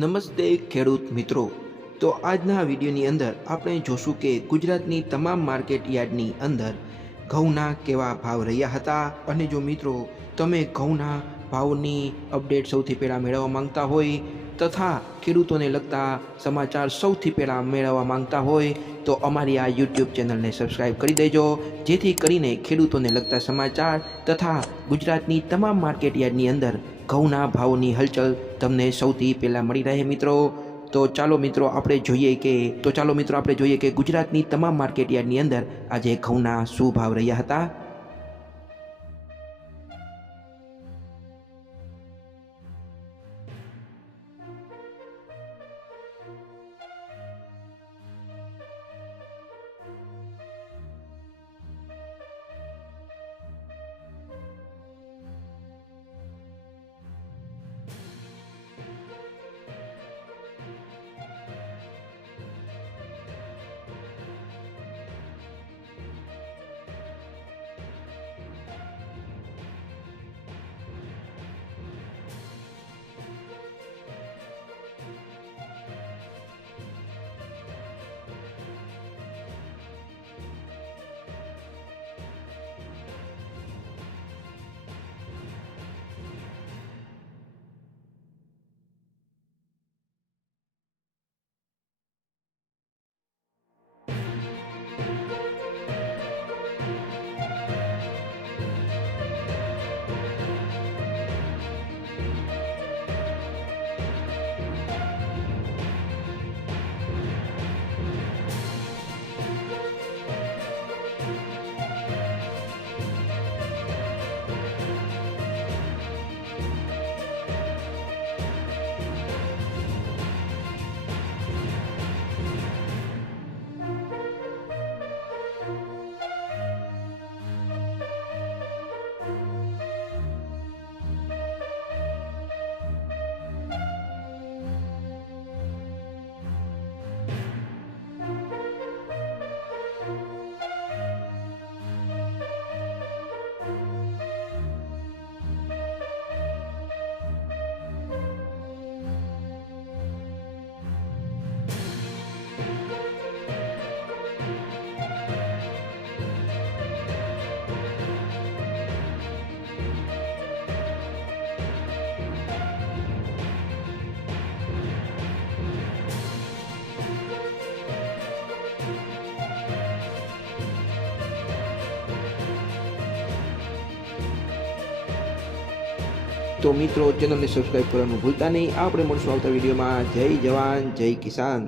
નમસ્તે ખેડૂત મિત્રો. તો આજના વિડીયોની અંદર આપણે જોશું કે ગુજરાતની તમામ માર્કેટ યાર્ડની અંદર ઘઉંના કેવા ભાવ રહ્યા હતા. અને જો મિત્રો તમે ઘઉંના ભાવની અપડેટ સૌથી પહેલાં મેળવવા માંગતા હોય તથા ખેડૂતોને લગતા સમાચાર સૌથી પહેલાં મેળવવા માંગતા હોય તો અમારી આ યુટ્યુબ ચેનલને સબસ્ક્રાઈબ કરી દેજો, જેથી કરીને ખેડૂતોને લગતા સમાચાર તથા ગુજરાતની તમામ માર્કેટ યાર્ડની અંદર ઘઉંના ભાવની હલચલ તમને સૌથી પહેલાં મળી રહે મિત્રો. તો ચાલો મિત્રો આપણે જોઈએ કે ગુજરાતની તમામ માર્કેટ યાર્ડની અંદર આજે ઘઉંના શું ભાવ રહ્યા હતા. તો મિત્રો ચેનલને સબસ્ક્રાઈબ કરવાનું ભૂલતા નહીં. આપણે મળશું આવતા વિડીયોમાં. જય જવાન જય કિસાન.